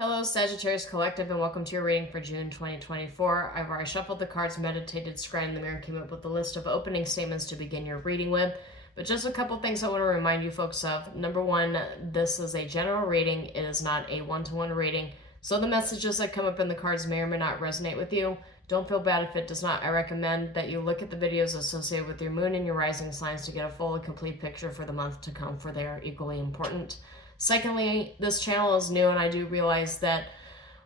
Hello, Sagittarius Collective, and welcome to your reading for June 2024. I've already shuffled the cards, meditated, scried in the mirror, came up with a list of opening statements to begin your reading with. But just a couple things I want to remind you folks of. Number one, this is a general reading. It is not a one-to-one reading. So the messages that come up in the cards may or may not resonate with you. Don't feel bad if it does not. I recommend that you look at the videos associated with your moon and your rising signs to get a full and complete picture for the month to come, for they are equally important. Secondly, this channel is new, and I do realize that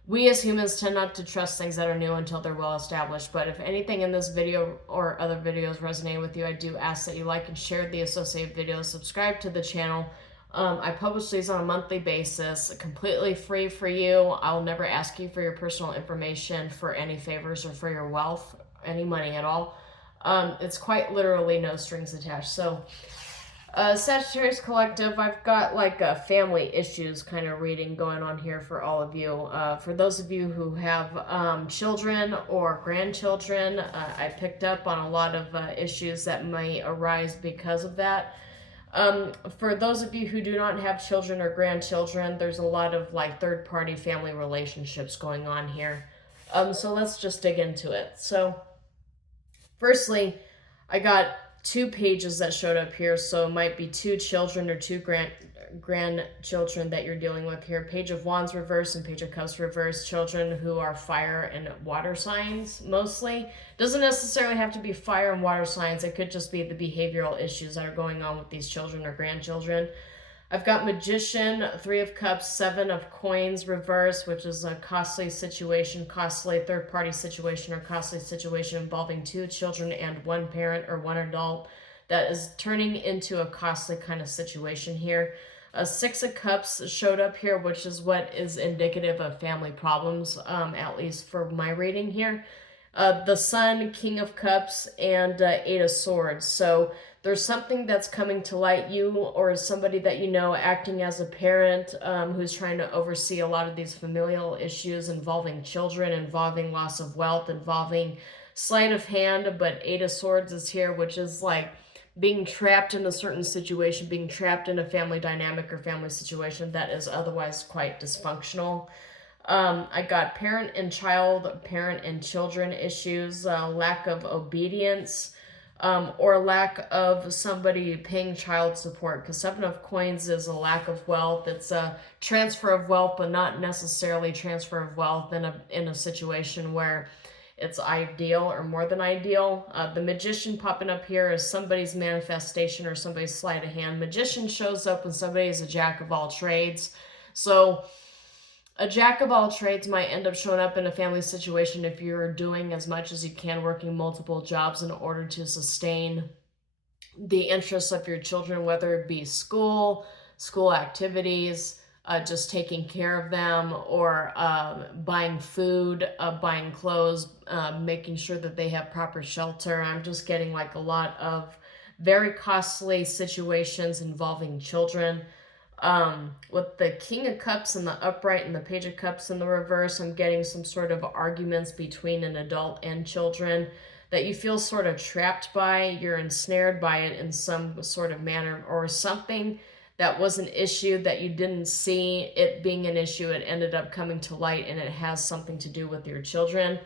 we as humans tend not to trust things that are new until they're well established. But if anything in this video or other videos resonate with you, I do ask that you like and share the associated videos, subscribe to the channel. I publish these on a monthly basis, completely free for you. I'll never ask you for your personal information for any favors or for your wealth, any money at all. It's quite literally no strings attached. So Sagittarius Collective, I've got like a family issues kind of reading going on here for all of you. For those of you who have children or grandchildren, I picked up on a lot of issues that may arise because of that. For those of you who do not have children or grandchildren, there's a lot of like third-party family relationships going on here. So let's just dig into it. So firstly, I got two pages that showed up here, so it might be two children or two grandchildren that you're dealing with here. Page of Wands reverse and Page of Cups reverse. Children who are fire and water signs mostly. Doesn't necessarily have to be fire and water signs. It could just be the behavioral issues that are going on with these children or grandchildren. I've got Magician, Three of Cups, Seven of Coins reverse, which is a costly situation, costly third-party situation or costly situation involving two children and one parent or one adult that is turning into a costly kind of situation here. Six of Cups showed up here, which is what is indicative of family problems, at least for my reading here. The Sun, King of Cups, and Eight of Swords. So there's something that's coming to light, you or somebody that you know acting as a parent who's trying to oversee a lot of these familial issues involving children, involving loss of wealth, involving sleight of hand. But Eight of Swords is here, which is like being trapped in a certain situation, being trapped in a family dynamic or family situation that is otherwise quite dysfunctional. I got parent and child, parent and children issues, lack of obedience, or lack of somebody paying child support, because Seven of Coins is a lack of wealth. It's a transfer of wealth, but not necessarily transfer of wealth in a situation where it's ideal or more than ideal. The Magician popping up here is somebody's manifestation or somebody's sleight of hand. Magician shows up when somebody is a jack of all trades. So a jack of all trades might end up showing up in a family situation if you're doing as much as you can, working multiple jobs in order to sustain the interests of your children, whether it be school activities, just taking care of them, or buying food, buying clothes, making sure that they have proper shelter. I'm just getting like a lot of very costly situations involving children. With the King of Cups in the upright and the Page of Cups in the reverse, I'm getting some sort of arguments between an adult and children that you feel sort of trapped by. You're ensnared by it in some sort of manner, or something that was an issue that you didn't see it being an issue. It ended up coming to light, and it has something to do with your children.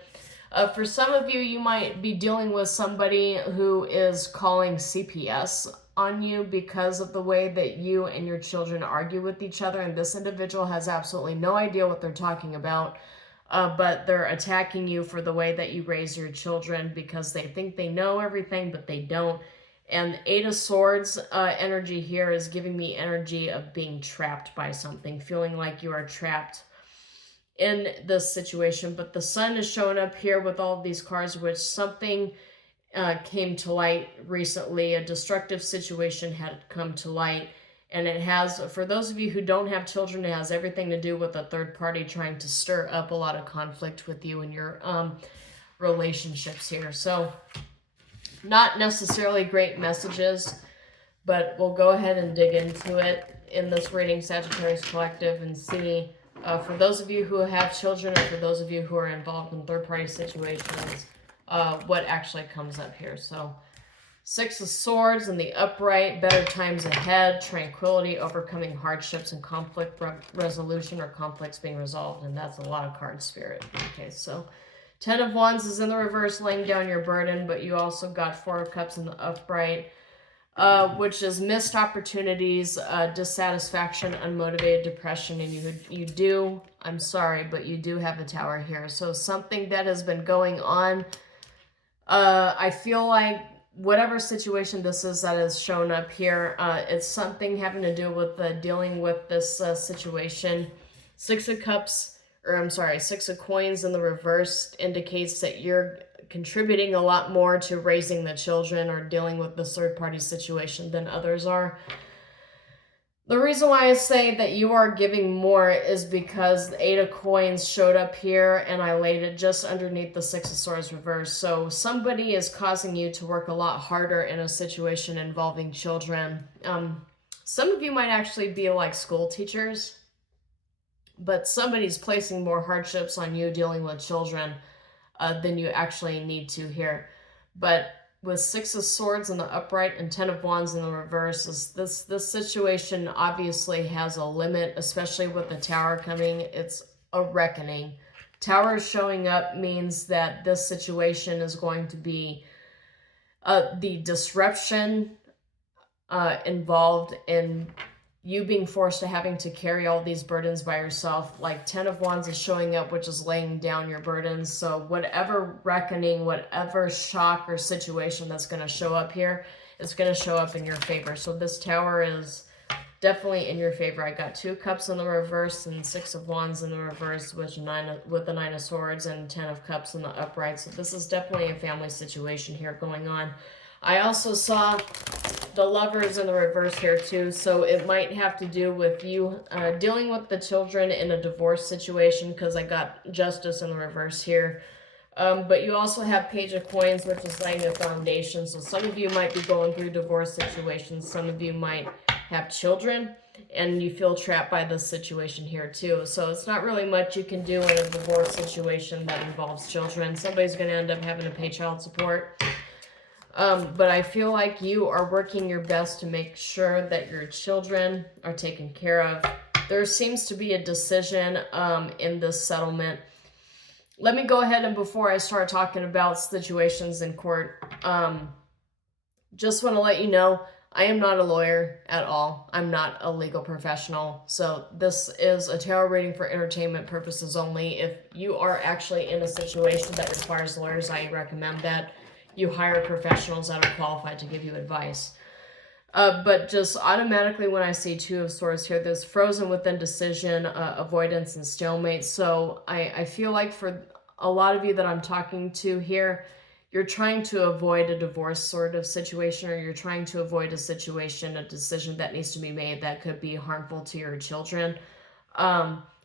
For some of you, you might be dealing with somebody who is calling CPS on you because of the way that you and your children argue with each other, and this individual has absolutely no idea what they're talking about, but they're attacking you for the way that you raise your children because they think they know everything, but they don't. And Eight of Swords energy here is giving me energy of being trapped by something, feeling like you are trapped in this situation. But the Sun is showing up here with all of these cards, which something came to light recently. A destructive situation had come to light, and it has, for those of you who don't have children, it has everything to do with a third party trying to stir up a lot of conflict with you and your relationships here. So not necessarily great messages, but we'll go ahead and dig into it in this reading, Sagittarius Collective, and see for those of you who have children or for those of you who are involved in third-party situations, what actually comes up here. So Six of Swords in the upright, better times ahead, tranquility, overcoming hardships and conflict resolution or conflicts being resolved. And that's a lot of card spirit. Okay, so Ten of Wands is in the reverse, laying down your burden, but you also got Four of Cups in the upright, which is missed opportunities, dissatisfaction, unmotivated depression, and you do, I'm sorry, but you do have a Tower here. So something that has been going on, I feel like whatever situation this is that has shown up here, it's something having to do with dealing with this situation. Six of Cups, or I'm sorry, Six of Coins in the reverse indicates that you're contributing a lot more to raising the children or dealing with this third-party situation than others are. The reason why I say that you are giving more is because the Eight of Coins showed up here and I laid it just underneath the Six of Swords reverse. So somebody is causing you to work a lot harder in a situation involving children. Some of you might actually be like school teachers, but somebody's placing more hardships on you dealing with children than you actually need to here. But with Six of Swords in the upright and Ten of Wands in the reverse, this situation obviously has a limit, especially with the Tower coming. It's a reckoning. Tower showing up means that this situation is going to be the disruption involved in you being forced to having to carry all these burdens by yourself. Like Ten of Wands is showing up, which is laying down your burdens. So whatever reckoning, whatever shock or situation that's going to show up here, it's going to show up in your favor. So this Tower is definitely in your favor. I got Two Cups in the reverse and Six of Wands in the reverse with the Nine of Swords and Ten of Cups in the upright. So this is definitely a family situation here going on. I also saw the Lovers in the reverse here too, so it might have to do with you dealing with the children in a divorce situation, because I got Justice in the reverse here. But you also have Page of Coins, which is laying a foundation. So some of you might be going through divorce situations. Some of you might have children, and you feel trapped by this situation here too. So it's not really much you can do in a divorce situation that involves children. Somebody's going to end up having to pay child support. But I feel like you are working your best to make sure that your children are taken care of. There seems to be a decision in this settlement. Let me go ahead and before I start talking about situations in court, just want to let you know, I am not a lawyer at all. I'm not a legal professional. So this is a tarot reading for entertainment purposes only. If you are actually in a situation that requires lawyers, I recommend that you hire professionals that are qualified to give you advice. But just automatically when I see Two of Swords here, there's frozen within decision, avoidance, and stalemate. So I feel like for a lot of you that I'm talking to here, you're trying to avoid a divorce sort of situation, or you're trying to avoid a situation, a decision that needs to be made that could be harmful to your children.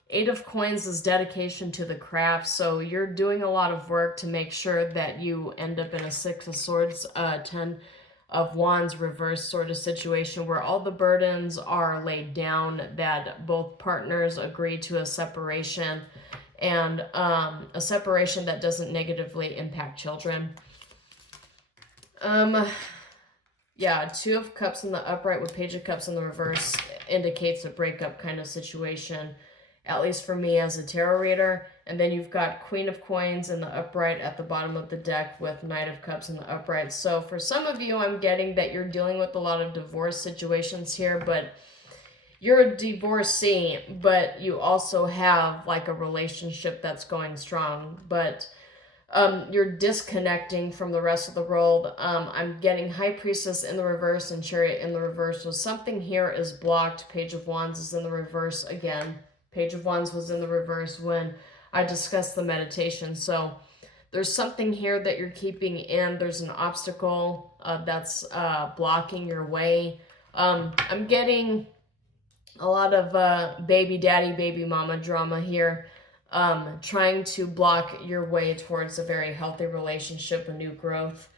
Eight of Coins is dedication to the craft, so you're doing a lot of work to make sure that you end up in a Six of Swords, Ten of Wands reverse sort of situation where all the burdens are laid down, that both partners agree to a separation, and a separation that doesn't negatively impact children. Yeah, Two of Cups in the upright with Page of Cups in the reverse indicates a breakup kind of situation, at least for me as a tarot reader. And then you've got Queen of Coins in the upright at the bottom of the deck with Knight of Cups in the upright. So for some of you, I'm getting that you're dealing with a lot of divorce situations here, but you're a divorcee, but you also have like a relationship that's going strong, but you're disconnecting from the rest of the world. I'm getting High Priestess in the reverse and Chariot in the reverse. So something here is blocked. Page of Wands is in the reverse again. Page of Wands was in the reverse when I discussed the meditation. So there's something here that you're keeping in. There's an obstacle that's blocking your way. I'm getting a lot of baby daddy, baby mama drama here, trying to block your way towards a very healthy relationship, a new growth.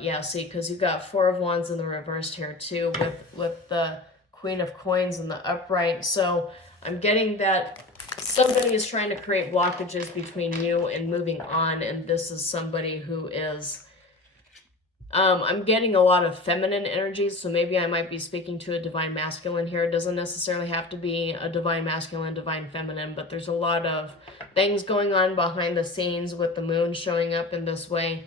Yeah, see, because you got Four of Wands in the reversed here too, with the Queen of Coins in the upright. So I'm getting that somebody is trying to create blockages between you and moving on, and this is somebody who is I'm getting a lot of feminine energies, so maybe I might be speaking to a divine masculine here. It doesn't necessarily have to be a divine masculine, divine feminine, but there's a lot of things going on behind the scenes with the moon showing up in this way.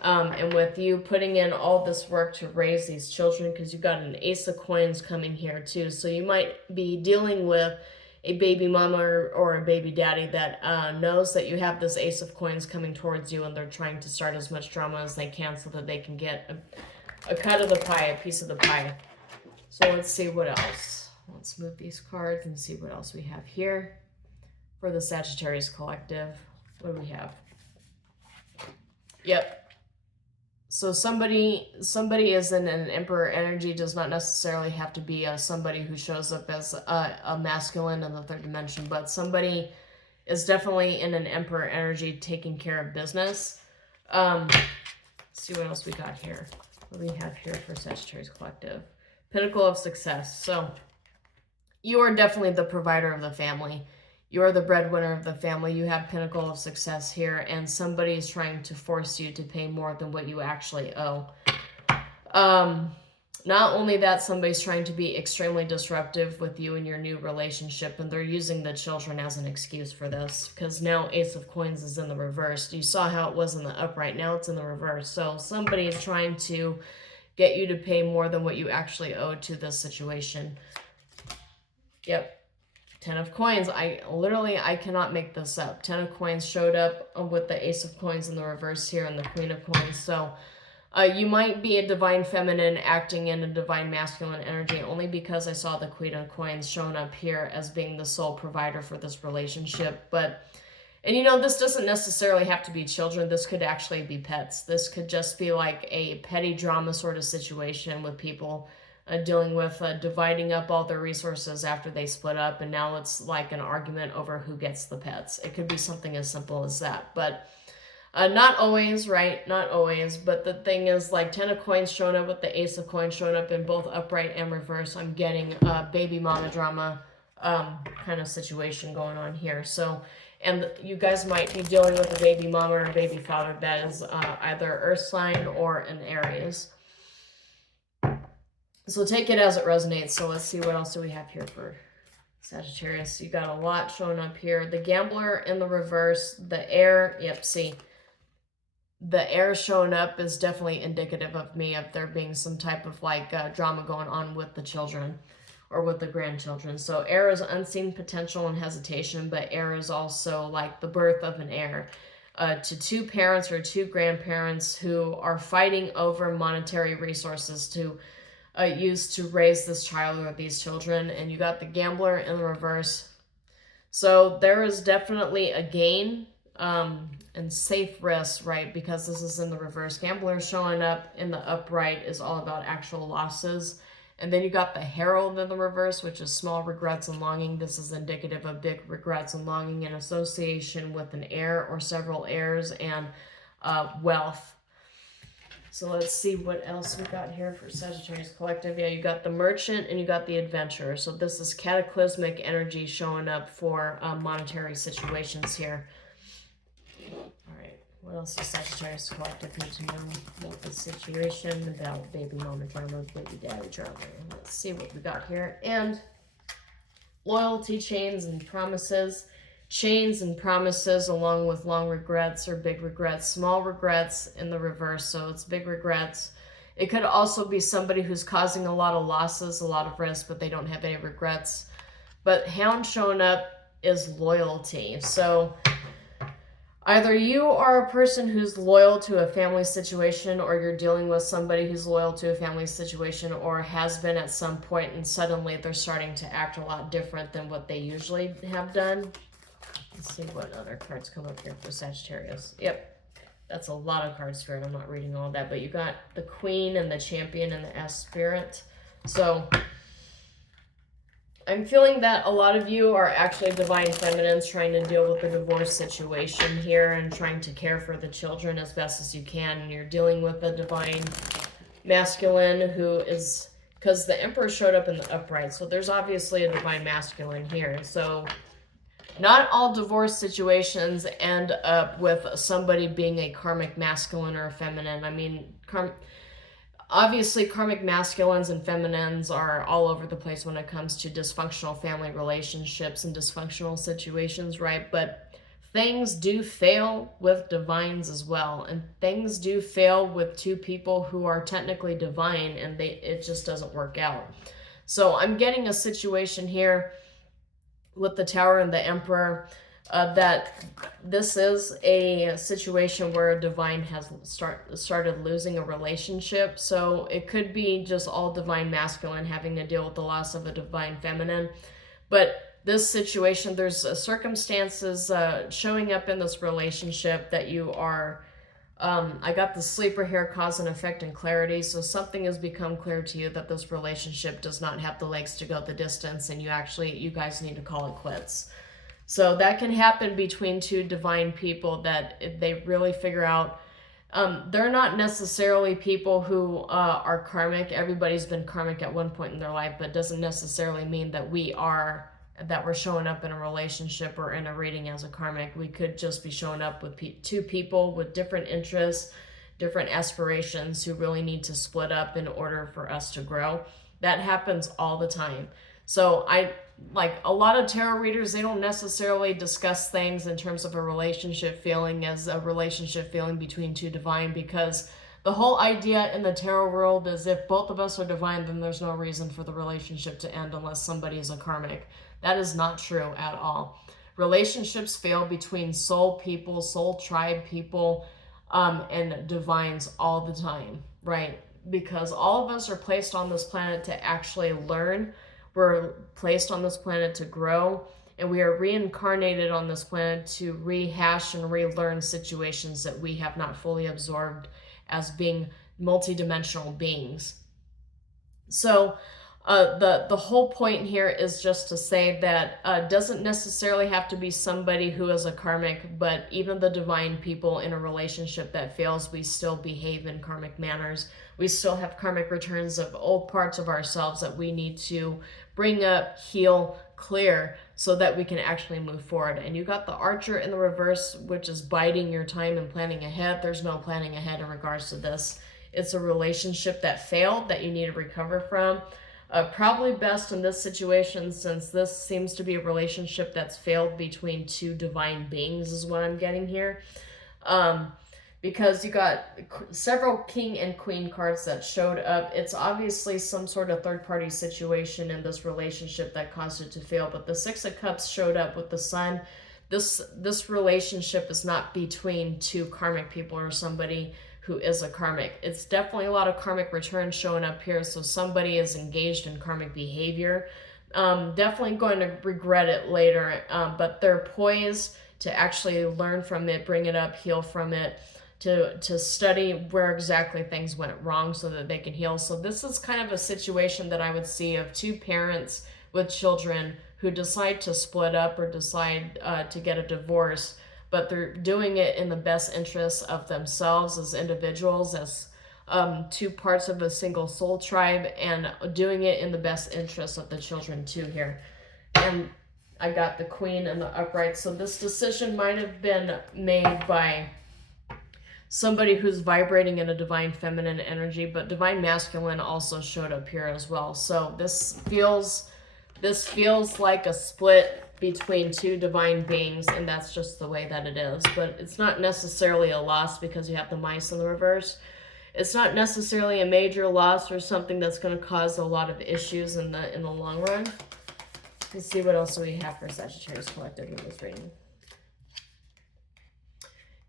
And with you putting in all this work to raise these children, because you've got an ace of coins coming here too. So you might be dealing with a baby mama or a baby daddy that knows that you have this ace of coins coming towards you, and they're trying to start as much drama as they can so that they can get a cut of the pie, a piece of the pie. So let's see what else. Let's move these cards and see what else we have here for the Sagittarius collective. What do we have? Yep. So somebody is in an Emperor energy. Does not necessarily have to be somebody who shows up as a masculine in the third dimension, but somebody is definitely in an Emperor energy taking care of business. Let's see what else we got here. What do we have here for Sagittarius collective? Pinnacle of success. So you are definitely the provider of the family. You are the breadwinner of the family. You have pinnacle of success here, and somebody is trying to force you to pay more than what you actually owe. Not only that, somebody's trying to be extremely disruptive with you in your new relationship, and they're using the children as an excuse for this, because now Ace of Coins is in the reverse. You saw how it was in the upright. Now it's in the reverse. So somebody is trying to get you to pay more than what you actually owe to this situation. Yep. 10 of coins. I cannot make this up. 10 of coins showed up with the ace of coins in the reverse here and the queen of coins. So you might be a divine feminine acting in a divine masculine energy, only because I saw the queen of coins showing up here as being the sole provider for this relationship. And you know, this doesn't necessarily have to be children. This could actually be pets. This could just be like a petty drama sort of situation with people dealing with dividing up all their resources after they split up, and now it's like an argument over who gets the pets. It could be something as simple as that, but not always, right? Not always, but the thing is, like 10 of coins showing up with the ace of coins showing up in both upright and reverse. I'm getting baby mama drama kind of situation going on here. So, and you guys might be dealing with a baby mama or a baby father that is either earth sign or an Aries. So take it as it resonates. So let's see, what else do we have here for Sagittarius? You got a lot showing up here. The gambler in the reverse, the air. Yep, see. The air showing up is definitely indicative of me, of there being some type of like drama going on with the children or with the grandchildren. So air is unseen potential and hesitation, but air is also like the birth of an heir. To two parents or two grandparents who are fighting over monetary resources to used to raise this child or these children. And you got the gambler in the reverse. So there is definitely a gain and safe risk, right? Because this is in the reverse. Gambler showing up in the upright is all about actual losses. And then you got the herald in the reverse, which is small regrets and longing. This is indicative of big regrets and longing in association with an heir or several heirs and wealth. So let's see what else we got here for Sagittarius collective. Yeah, you got the merchant and you got the adventurer. So this is cataclysmic energy showing up for monetary situations here. All right, what else does Sagittarius collective need to know about the situation, about baby mama drama, baby daddy drama? Let's see what we got here. And loyalty, chains, and promises. Chains and promises, along with long regrets or big regrets, small regrets in the reverse. So it's big regrets. It could also be somebody who's causing a lot of losses, a lot of risk, but they don't have any regrets. But hound showing up is loyalty. So either you are a person who's loyal to a family situation, or you're dealing with somebody who's loyal to a family situation or has been at some point, and suddenly they're starting to act a lot different than what they usually have done. Let's see what other cards come up here for Sagittarius. Yep, that's a lot of cards, Spirit. I'm not reading all that, but you got the Queen and the Champion and the S Spirit. So I'm feeling that a lot of you are actually divine feminines trying to deal with the divorce situation here and trying to care for the children as best as you can. And you're dealing with a divine masculine who is, because the Emperor showed up in the upright, so there's obviously a divine masculine here. So not all divorce situations end up with somebody being a karmic masculine or feminine. I mean, Obviously, karmic masculines and feminines are all over the place when it comes to dysfunctional family relationships and dysfunctional situations, right? But things do fail with divines as well. And things do fail with two people who are technically divine, and it just doesn't work out. So I'm getting a situation here with the Tower and the Emperor, that this is a situation where a divine has started losing a relationship. So it could be just all divine masculine having to deal with the loss of a divine feminine. But this situation, there's circumstances showing up in this relationship that you are... I got the sleeper here, cause and effect and clarity. So something has become clear to you that this relationship does not have the legs to go the distance, and you guys need to call it quits. So that can happen between two divine people, that they really figure out, they're not necessarily people who are karmic. Everybody's been karmic at one point in their life, but it doesn't necessarily mean that we're showing up in a relationship or in a reading as a karmic. We could just be showing up with two people with different interests, different aspirations, who really need to split up in order for us to grow. That happens all the time. So like a lot of tarot readers, they don't necessarily discuss things in terms of a relationship feeling as a relationship feeling between two divine, because the whole idea in the tarot world is if both of us are divine, then there's no reason for the relationship to end unless somebody is a karmic. That is not true at all. Relationships fail between soul people, soul tribe people, and divines all the time, right? Because all of us are placed on this planet to actually learn. We're placed on this planet to grow, and we are reincarnated on this planet to rehash and relearn situations that we have not fully absorbed as being multidimensional beings. So the whole point here is just to say that doesn't necessarily have to be somebody who is a karmic, but even the divine people in a relationship that fails, we still behave in karmic manners. We still have karmic returns of old parts of ourselves that we need to bring up, heal, clear, so that we can actually move forward. And you got the Archer in the reverse, which is biding your time and planning ahead. There's no planning ahead in regards to this. It's a relationship that failed that you need to recover from. Probably best in this situation, since this seems to be a relationship that's failed between two divine beings, is what I'm getting here. Because you got several King and Queen cards that showed up. It's obviously some sort of third-party situation in this relationship that caused it to fail. But the Six of Cups showed up with the Sun. This relationship is not between two karmic people or somebody who is a karmic. It's definitely a lot of karmic returns showing up here. So somebody is engaged in karmic behavior. Definitely going to regret it later. But they're poised to actually learn from it, bring it up, heal from it, to study where exactly things went wrong so that they can heal. So this is kind of a situation that I would see of two parents with children who decide to split up or decide to get a divorce, but they're doing it in the best interests of themselves as individuals, as two parts of a single soul tribe, and doing it in the best interests of the children too here. And I got the Queen and the upright. So this decision might have been made by somebody who's vibrating in a divine feminine energy, but divine masculine also showed up here as well. So this feels like a split between two divine beings, and that's just the way that it is. But it's not necessarily a loss because you have the Mice in the reverse. It's not necessarily a major loss or something that's going to cause a lot of issues in the long run. Let's see what else we have for Sagittarius Collective in this reading.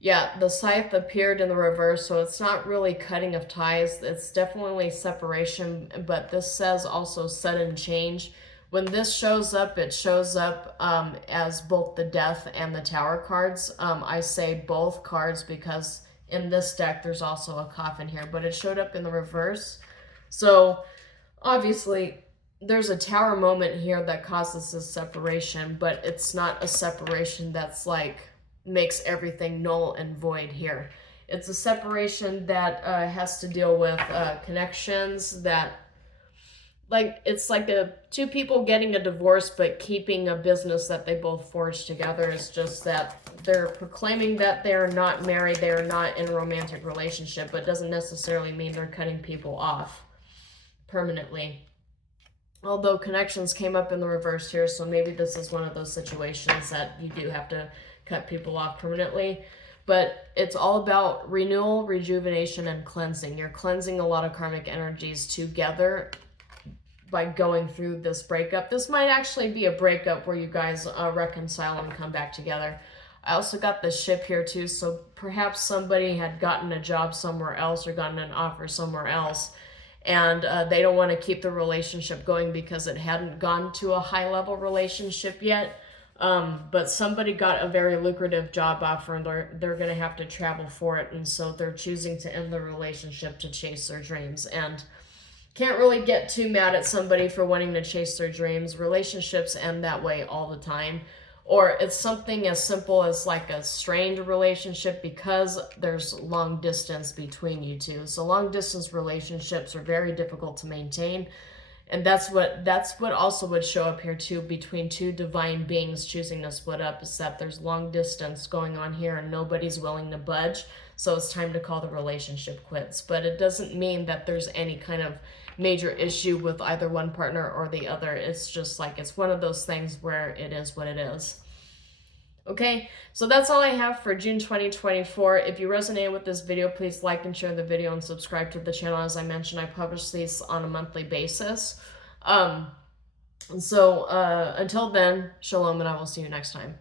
Yeah, the Scythe appeared in the reverse, so it's not really cutting of ties. It's definitely separation, but this says also sudden change. When this shows up, it shows up as both the Death and the Tower cards. I say both cards because in this deck, there's also a Coffin here, but it showed up in the reverse. So obviously, there's a Tower moment here that causes this separation, but it's not a separation that's like makes everything null and void here. It's a separation that has to deal with connections that like it's like two people getting a divorce but keeping a business that they both forged together. It's just that they're proclaiming that they're not married, they're not in a romantic relationship, but doesn't necessarily mean they're cutting people off permanently. Although connections came up in the reverse here, so maybe this is one of those situations that you do have to cut people off permanently. But it's all about renewal, rejuvenation, and cleansing. You're cleansing a lot of karmic energies together by going through this breakup. This might actually be a breakup where you guys reconcile and come back together. I also got the ship here too, so perhaps somebody had gotten a job somewhere else or gotten an offer somewhere else, and they don't want to keep the relationship going because it hadn't gone to a high-level relationship yet. But somebody got a very lucrative job offer and they're going to have to travel for it, and so they're choosing to end the relationship to chase their dreams. And can't really get too mad at somebody for wanting to chase their dreams. Relationships end that way all the time. Or it's something as simple as like a strained relationship because there's long distance between you two. So long distance relationships are very difficult to maintain. And that's what also would show up here too, between two divine beings choosing to split up, is that there's long distance going on here and nobody's willing to budge. So it's time to call the relationship quits. But it doesn't mean that there's any kind of major issue with either one partner or the other. It's just like, it's one of those things where it is what it is. Okay, so that's all I have for June 2024. If you resonate with this video, please like and share the video and subscribe to the channel. As I mentioned, I publish these on a monthly basis. Until then, shalom, and I will see you next time.